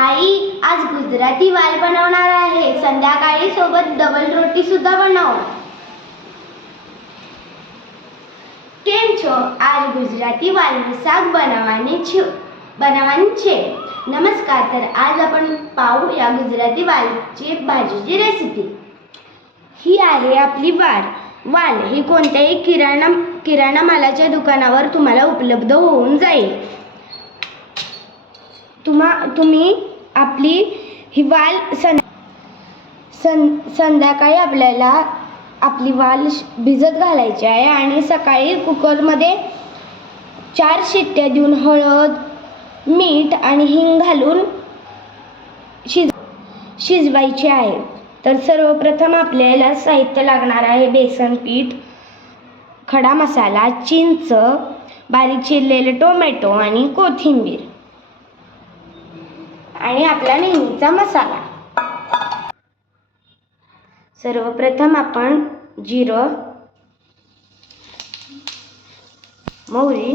आई आज गुजराती वाल बनवणार आहे. संध्याकाळी सोबत डबल रोटी सुद्धा बनव. केम छो? आज गुजराती वालનું શાક બનાવવાની છે. नमस्कार. तर आज आपण पाहूया गुजराती वालची भाजीची रेसिपी. ही आहे आपली वाल ही कोणत्याही किराणा मालाच्या दुकानावर तुम्हाला उपलब्ध होऊन जाईल. तुम्ही आपली ही वाल संध्याकाळी आपल्याला आपली वाल भिजत घालायची आहे आणि सकाळी कुकरमध्ये 4 शिट्ट्या देऊन हळद, मीठ आणि हिंग घालून शिजवायची आहे. तर सर्वप्रथम आपल्याला साहित्य लागणार आहे बेसन पीठ, खडा मसाला, चिंच, बारीक चिरलेले टोमॅटो आणि कोथिंबीर आणि आपला नेहमीचा मसाला. सर्वप्रथम आपण जिरं, मोहरी,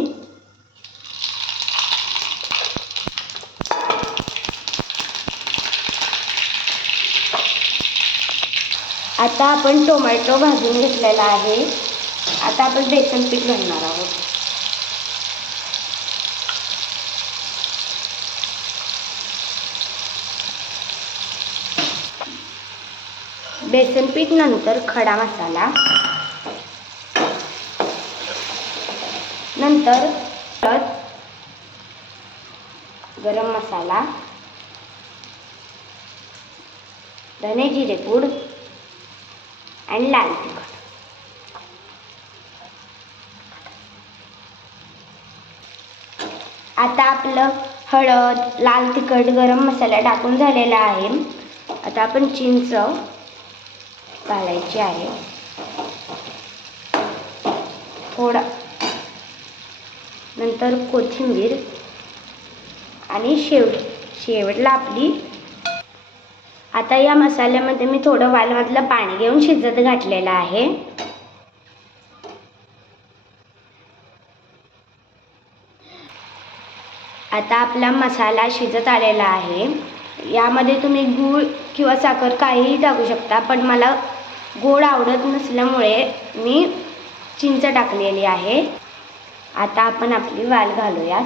आता आपण टोमॅटो भाजून घेतलेला आहे. आता आपण बेसन पीठ घालणार आहोत. बेसन पीठ नंतर खडा मसाला, नंतर गरम मसाला, धने जिरे पूड आणि लाल तिखट. आता आपलं हळद, लाल तिखट, गरम मसाला टाकून झालेला आहे. आता आपण चिंच घालायची आहे थोडा, नंतर कोथिंबीर आणि शेवटला आपली. आता या मसाल्यामध्ये मी थोडं वालमधलं पाणी घेऊन शिजत घातलेलं आहे. आता आपला मसाला शिजत आलेला आहे. यामध्ये तुम्ही गूळ किंवा साखर काहीही टाकू शकता, पण मला गोड आवडत नसल्यामुळे मी चिंच टाकलेली आहे. आता आपण आपली वाल घालूयात.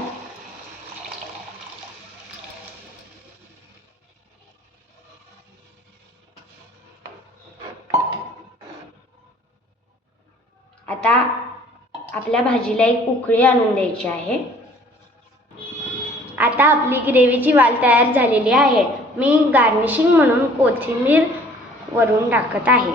आता आपल्या भाजीला एक उकळी आणून द्यायची आहे. आता आपली ग्रेव्हीची वाल तयार झालेली आहे. मी गार्निशिंग म्हणून कोथिंबीर वरून टाकत आहे.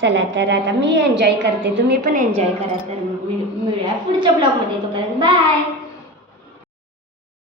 चला तर आता मी एन्जॉय करते, तुम्ही पण एन्जॉय करा. तर मिळूया पुढच्या ब्लॉगमध्ये. तोपर्यंत बाय.